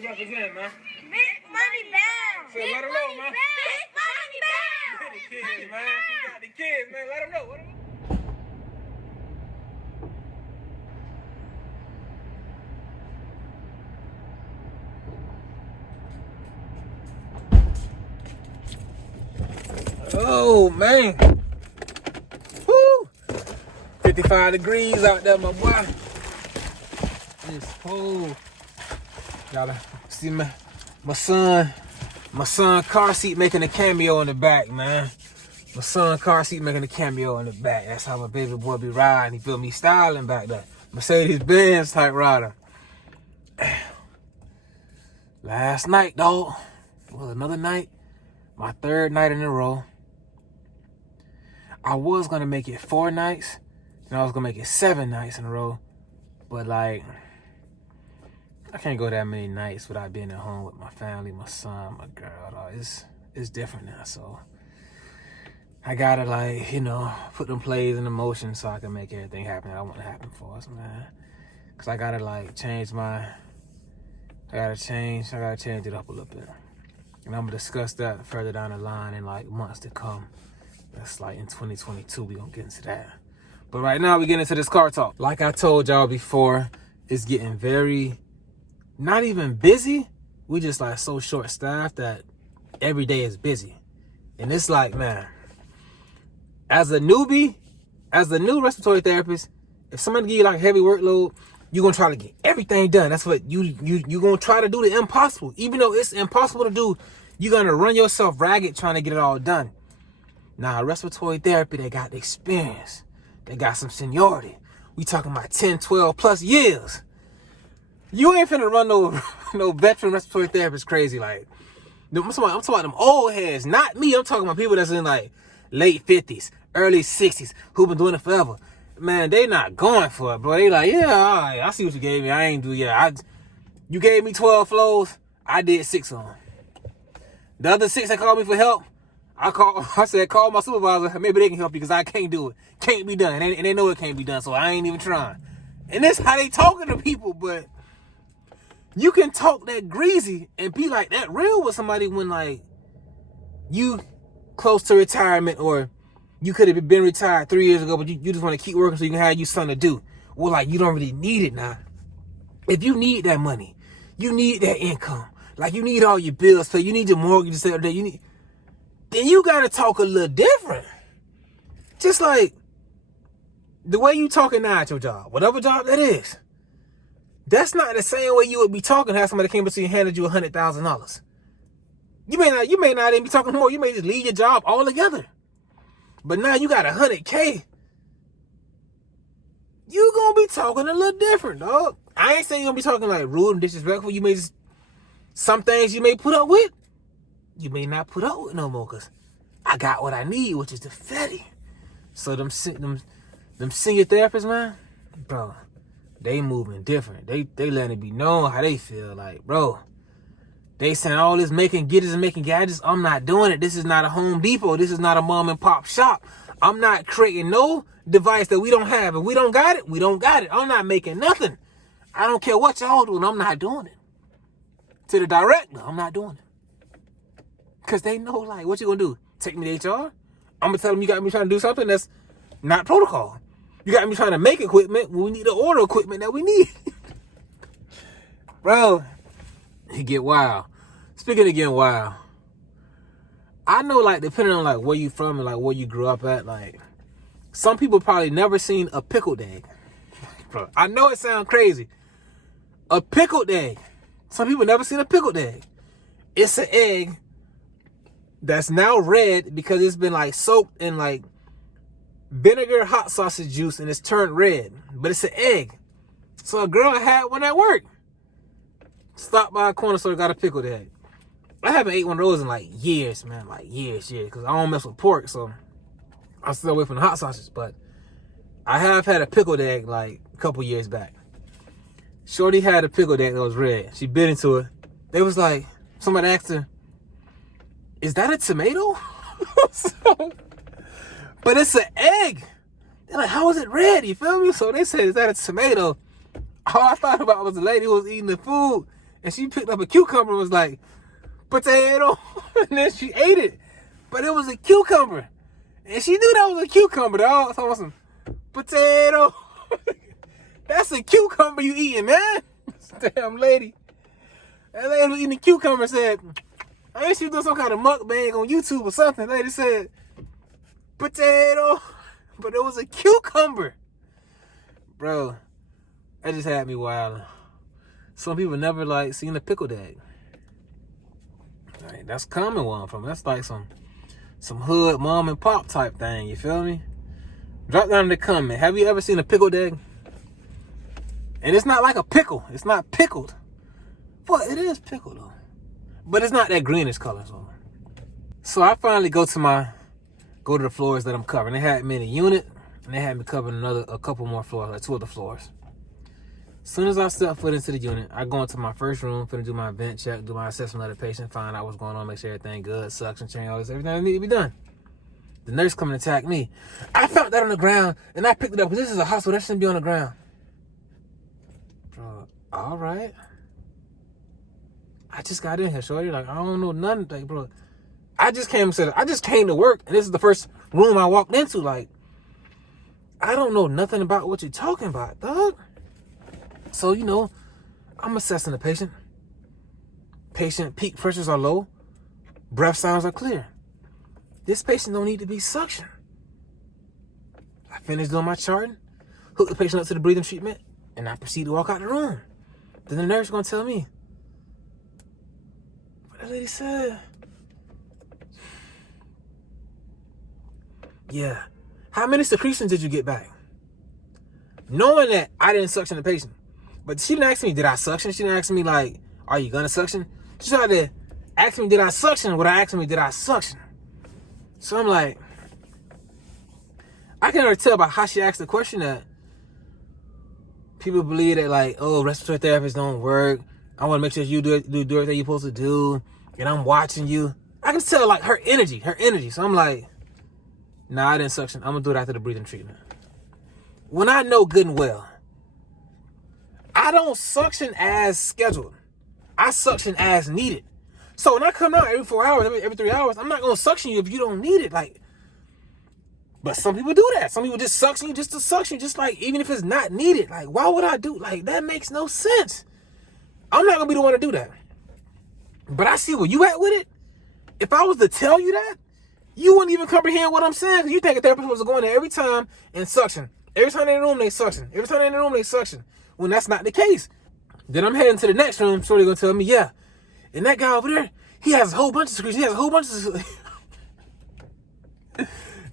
we represent, man. Big money bound. So let them know, man. Big money bound. The kids, man. We got the kids, man. Let them know. Oh, man. Woo. 55 degrees out there, my boy. It's cold. Gotta see my son car seat making a cameo in the back, man. My son car seat making a cameo in the back. That's how my baby boy be riding. He feel me styling back there. Mercedes-Benz type rider. Last night, dog. Well, another night. My third night in a row. I was gonna make it 4 nights, and I was gonna make it 7 nights in a row. But like, I can't go that many nights without being at home with my family, my son, my girl. Dog. It's different now, so I gotta, like, you know, put them plays in motion so I can make everything happen that I want to happen for us, man. Cause I gotta like change it up a little bit. And I'm gonna discuss that further down the line in like months to come. That's like in 2022, we gonna get into that. But right now we get into this car talk. Like I told y'all before, it's getting very, not even busy. We just like so short staffed that every day is busy. And it's like, man, as a newbie, as a new respiratory therapist, if somebody give you like a heavy workload, you're gonna try to get everything done. That's what you gonna try to do the impossible. Even though it's impossible to do, you're gonna run yourself ragged trying to get it all done. Now, respiratory therapy, they got the experience. They got some seniority. We talking about 10, 12 plus years. You ain't finna run no veteran respiratory therapist crazy. Like, I'm talking about them old heads, not me. I'm talking about people that's in like late 50s, early 60s, who been doing it forever. Man, they not going for it, bro. They like, yeah, all right, I see what you gave me. I ain't do, you gave me 12 flows. I did 6 of them. The other 6 that called me for help, I said, call my supervisor. Maybe they can help you because I can't do it. Can't be done. And they know it can't be done, so I ain't even trying. And that's how they talking to people, but you can talk that greasy and be like that real with somebody when like you close to retirement, or you could have been retired 3 years ago, but you just want to keep working so you can have you something to do. Well, like, you don't really need it now. If you need that money, you need that income. Like, you need all your bills paid, you need your mortgage to settle, then you got to talk a little different. Just like the way you talking now at your job, whatever job that is, that's not the same way you would be talking to have somebody came up to you and handed you $100,000. You may not even be talking more. You may just leave your job altogether. But now you got $100K. You gonna be talking a little different, dog. I ain't saying you gonna be talking like rude and disrespectful. You may just, some things you may put up with, you may not put up with no more, because I got what I need, which is the fatty. So them senior therapists, man, bro, they moving different. They letting it be known how they feel. Like, bro, they saying all this making getters and making gadgets. I'm not doing it. This is not a Home Depot. This is not a mom and pop shop. I'm not creating no device that we don't have. If we don't got it, we don't got it. I'm not making nothing. I don't care what y'all doing. I'm not doing it. To the director, I'm not doing it. Because they know, like, what you gonna do? Take me to HR? I'm gonna tell them you got me trying to do something that's not protocol. You got me trying to make equipment when we need to order equipment that we need. Bro, it get wild. Speaking of getting wild, I know, like, depending on like where you from and like where you grew up at, like, some people probably never seen a pickled egg. Bro, I know it sounds crazy. A pickled egg. Some people never seen a pickled egg. It's an egg that's now red because it's been like soaked in like vinegar hot sausage juice and it's turned red. But it's an egg. So a girl had one at work. Stopped by a corner store, got a pickled egg. I haven't ate one of those in like years, man. Like years. Because I don't mess with pork, so I stay away from the hot sausage. But I have had a pickled egg like a couple years back. Shorty had a pickled egg that was red. She bit into it. They was like, somebody asked her, is that a tomato? But it's an egg. They're like, how is it red? You feel me? So they said, is that a tomato? All I thought about was the lady who was eating the food and she picked up a cucumber and was like, potato. And then she ate it. But it was a cucumber. And she knew that was a cucumber, dog. So I was some potato. That's a cucumber you eating, man. Damn lady. That lady was eating a cucumber and said, I guess she was doing some kind of mukbang on YouTube or something. The lady said, potato. But it was a cucumber. Bro, that just had me wild. Some people never like seen a pickled egg. Like, that's a common one from me. That's like some hood mom and pop type thing, you feel me? Drop down in the comment. Have you ever seen a pickled egg? And it's not like a pickle. It's not pickled. But it is pickled though. But it's not that greenish color. So I finally go to the floors that I'm covering. They had me in a unit, and they had me covering a couple more floors, like 2 other floors. As soon as I step foot into the unit, I go into my first room, finna do my vent check, do my assessment of the patient, find out what's going on, make sure everything good, suction, change, all this, everything that need to be done. The nurse come and attack me. I found that on the ground, and I picked it up, because this is a hospital, that shouldn't be on the ground. Bro, all right. I just got in here, shorty. Like, I don't know nothing, like, bro. I just came to work, and this is the first room I walked into. Like, I don't know nothing about what you're talking about, dog. So, you know, I'm assessing the patient. Patient peak pressures are low. Breath sounds are clear. This patient don't need to be suctioned. I finished doing my charting, hooked the patient up to the breathing treatment, and I proceed to walk out the room. Then the nurse is going to tell me what that lady said. Yeah. How many secretions did you get back? Knowing that I didn't suction the patient. But she didn't ask me, did I suction? She didn't ask me, like, are you going to suction? She tried to ask me, did I suction? Without asking me, did I suction? So I'm like, I can already tell by how she asked the question that people believe that, like, oh, respiratory therapists don't work. I want to make sure you do everything you're supposed to do. And I'm watching you. I can tell, like, her energy. So I'm like, nah, I didn't suction. I'm going to do it after the breathing treatment. When I know good and well, I don't suction as scheduled. I suction as needed. So when I come out every 4 hours, every 3 hours, I'm not going to suction you if you don't need it. Like, but some people do that. Some people just suction you just to suction, just like, even if it's not needed. Like, why would I do, like, that makes no sense. I'm not going to be the one to do that. But I see where you at with it. If I was to tell you that, you wouldn't even comprehend what I'm saying. Because you think a therapist was going there every time and suction. Every time they're in the room, they suction. Every time they're in the room, they suction. When that's not the case. Then I'm heading to the next room. So they're going to tell me, yeah. And that guy over there, he has a whole bunch of secretions.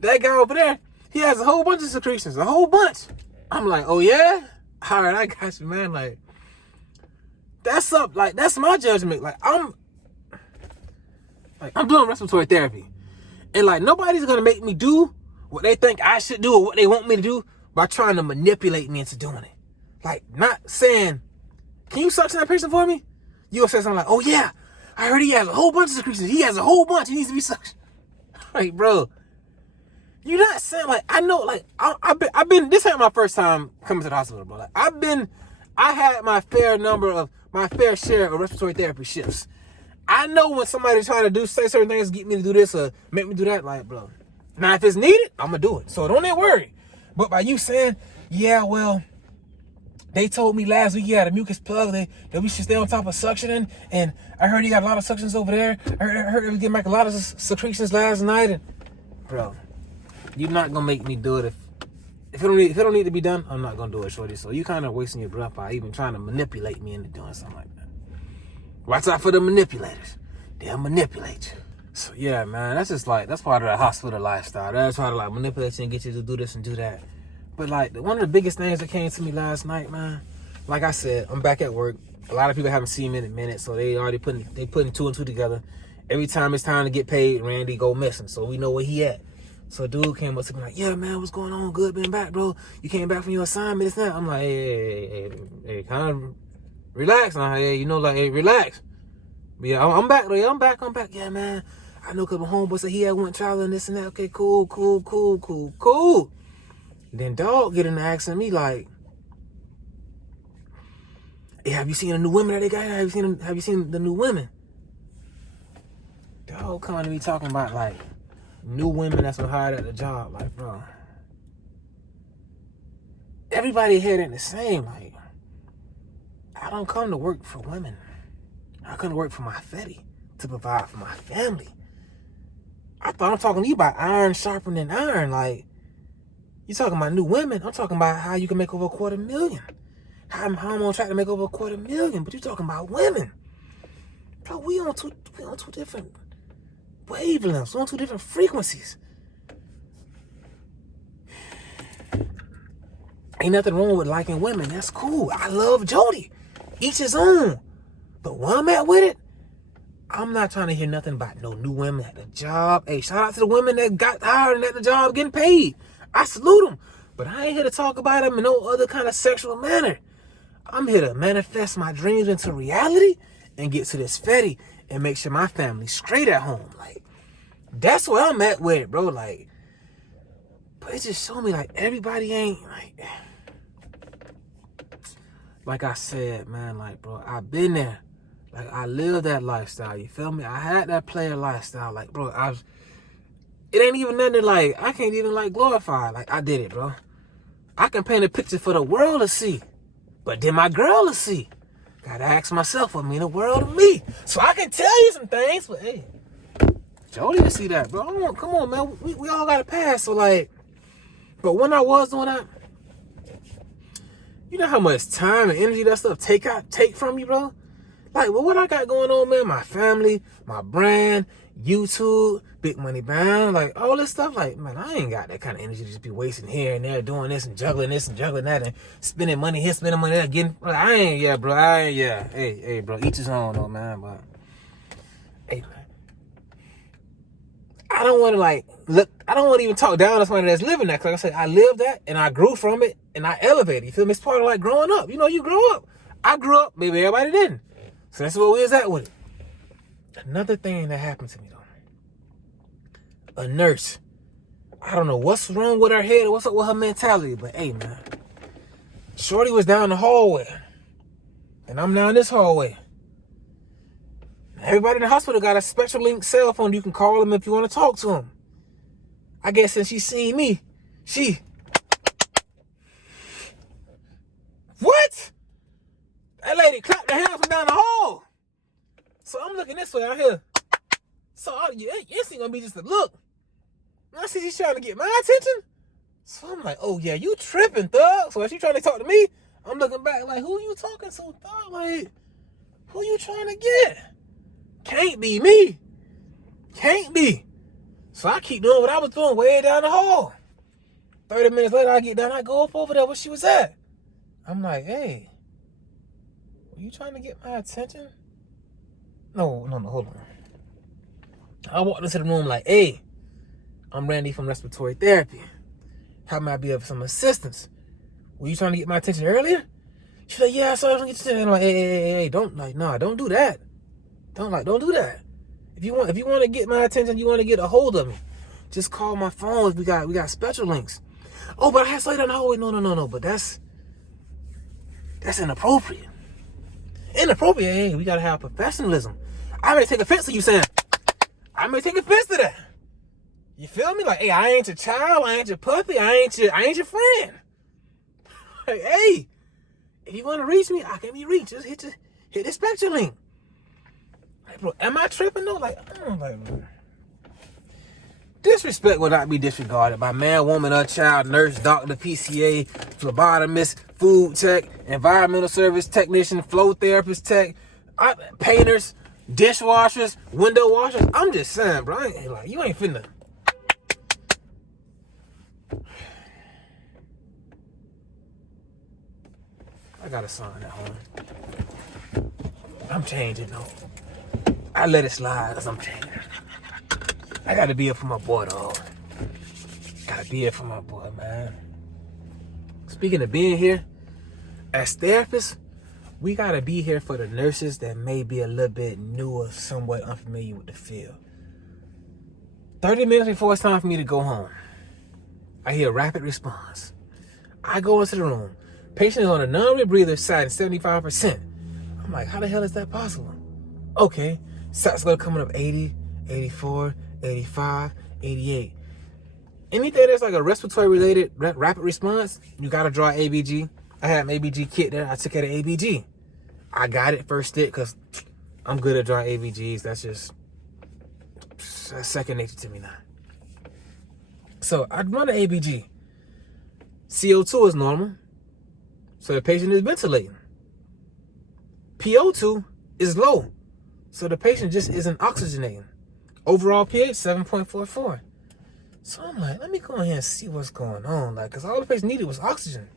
That guy over there, he has a whole bunch of secretions. A whole bunch. I'm like, oh yeah? All right, I got you, man. Like, that's up. Like, that's my judgment. Like, I'm doing respiratory therapy. And, like, nobody's going to make me do what they think I should do or what they want me to do by trying to manipulate me into doing it. Like, not saying, can you suction that person for me? You'll say something like, oh, yeah, I heard he has a whole bunch of secretions. He has a whole bunch. He needs to be suctioned. Like, bro, you're not saying, like, I know, like, I've been, this ain't my first time coming to the hospital, bro. Like, I had my fair share of respiratory therapy shifts. I know when somebody's trying to say certain things, get me to do this or make me do that, like, bro. Now, if it's needed, I'm going to do it. So don't even worry. But by you saying, yeah, well, they told me last week he had a mucus plug, that we should stay on top of suctioning, and I heard he got a lot of suctions over there. I heard he was getting back a lot of secretions last night. And, bro, you're not going to make me do it. If it don't need to be done, I'm not going to do it, shorty. So you kind of wasting your breath by even trying to manipulate me into doing something like that. Watch out for the manipulators. They'll manipulate you. So, yeah, man, that's just like, that's part of the hospital lifestyle. They'll try to, like, manipulate you and get you to do this and do that. But, like, one of the biggest things that came to me last night, man, like I said, I'm back at work. A lot of people haven't seen me in a minute, so they already putting 2 and 2 together. Every time it's time to get paid, Randy go missing, so we know where he at. So dude came up to me like, yeah, man, what's going on? Good being back, bro. You came back from your assignment, it's not. I'm like, hey, kind of relax now. Hey, you know, like, hey, relax. But yeah, I'm back, though. Yeah, I'm back. Yeah, man, I know a couple homeboys said he had went traveling, this and that. Okay, cool. Then dog getting to asking me, like, Hey, have you seen the new women that they got? Have you seen the new women? They're all coming to me talking about like new women that's been hired at the job. Like, bro, everybody here ain't the same. Like, I don't come to work for women. I come to work for my fetty to provide for my family. I thought I'm talking to you about iron sharpening iron. Like, you talking about new women. I'm talking about how you can make over $250,000. How I'm on track to make over $250,000. But you talking about women. Bro, we on two different wavelengths. We on two different frequencies. Ain't nothing wrong with liking women. That's cool. I love Jody. Each his own. But where I'm at with it, I'm not trying to hear nothing about no new women at the job. Hey, shout out to the women that got hired and at the job getting paid. I salute them. But I ain't here to talk about them in no other kind of sexual manner. I'm here to manifest my dreams into reality and get to this fetty and make sure my family's straight at home. Like, that's where I'm at with it, bro. Like, but it just showed me, like, everybody ain't, like I said, man, like, bro, I've been there. Like, I lived that lifestyle, you feel me? I had that player lifestyle. Like, bro, it ain't even nothing that, like, I can't even, like, glorify. Like, I did it, bro. I can paint a picture for the world to see. But then my girl to see. Gotta ask myself what mean the world to me. So I can tell you some things, but, hey, Jody to see that, bro. Come on, man. We all got to pass. So, like, but when I was doing that, you know how much time and energy that stuff take from you, bro? Like, well, what I got going on, man, my family, my brand, YouTube, Big Money Bound, like, all this stuff, like, man, I ain't got that kind of energy to just be wasting here and there, doing this and juggling that and spending money here, spending money there, getting, like, Hey, bro, each his own, though, man, but, hey, man, I don't want to, like, look, I don't want to even talk down to somebody that's living that, because like I said, I lived that, and I grew from it, and I elevated, you feel me? It's part of, like, growing up. You know, you grow up. I grew up, maybe everybody didn't. So that's where we was at with it. Another thing that happened to me, though. A nurse. I don't know what's wrong with her head or what's up with her mentality, but hey, man. Shorty was down the hallway. And I'm down this hallway. Everybody in the hospital got a special link cell phone. You can call them if you want to talk to them. I guess since she seen me, What? That lady clapped her hands from down the hall. So I'm looking this way out here. So it's ain't gonna be just a look. I see she's trying to get my attention. So I'm like, oh yeah, you tripping, thug. So as she trying to talk to me, I'm looking back like, who you talking to, thug? Like, who you trying to get? Can't be me. Can't be. So I keep doing what I was doing way down the hall. 30 minutes later, I get down, I go up over there where she was at. I'm like, hey, were you trying to get my attention? No, hold on. I walked into the room like, hey, I'm Randy from Respiratory Therapy. How may I be of some assistance? Were you trying to get my attention earlier? She's like, yeah, I saw you trying to get your attention. I'm like, hey, don't do that. Don't do that. If you want to get my attention, you want to get a hold of me, just call my phone. We got special links. Oh, but I had somebody down the hallway. No, but that's inappropriate. Inappropriate. Hey, we gotta have professionalism. I may take offense to you saying. I may take offense to that. You feel me? Like, hey, I ain't your child. I ain't your puppy. I ain't your friend. Like, hey, if you want to reach me, I can be reached. Just hit the spectrum link. Like, bro, am I tripping though? Like, I don't like, man. Disrespect will not be disregarded by man, woman, or child, nurse, doctor, PCA, phlebotomist, food tech, environmental service technician, flow therapist tech, painters, dishwashers, window washers. I'm just saying, bro. You ain't finna. I got a sign at home. I'm changing though. I let it slide because I'm changing. I gotta be here for my boy, dog. Gotta be here for my boy, man. Speaking of being here, as therapists, we gotta be here for the nurses that may be a little bit new or somewhat unfamiliar with the field. 30 minutes before it's time for me to go home, I hear a rapid response. I go into the room. Patient is on a non-rebreather side 75%. I'm like, how the hell is that possible? Okay, sats go coming up 80, 84, 85, 88. Anything that's like a respiratory related rapid response, you gotta draw ABG. I had an ABG kit there. I took it at ABG. I got it first stick because I'm good at drawing ABGs. That's second nature to me now. So I run an ABG. CO2 is normal, so the patient is ventilating. PO2 is low, so the patient just isn't oxygenating. Overall pH 7.44. So I'm like, let me go ahead and see what's going on, like, cause all the patient needed was oxygen.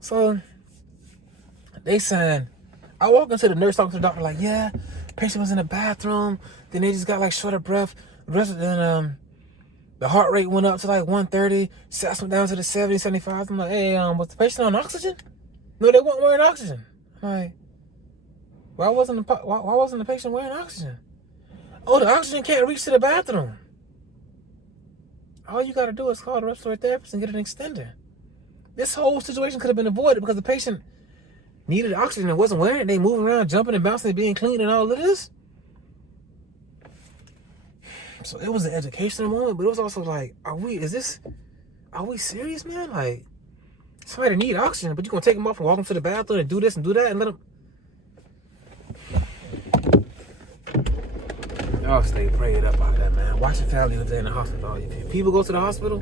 So they saying, I walk into the nurse talking to the doctor like, yeah, patient was in the bathroom, then they just got like short of breath. Then the heart rate went up to like 130, sats went down to the 70, 75. I'm like, hey, was the patient on oxygen? No, they weren't wearing oxygen. I'm like, why wasn't the patient wearing oxygen? Oh, the oxygen can't reach to the bathroom. All you gotta do is call the respiratory therapist and get an extender. This whole situation could have been avoided because the patient needed oxygen and wasn't wearing it. They moving around, jumping and bouncing, being clean and all of this. So it was an educational moment, but it was also like, are we serious, man? Like, somebody need oxygen, but you gonna take them off and walk them to the bathroom and do this and do that and let them. Y'all stay prayed up out there, man. Watch your family if they're in the hospital. People go to the hospital,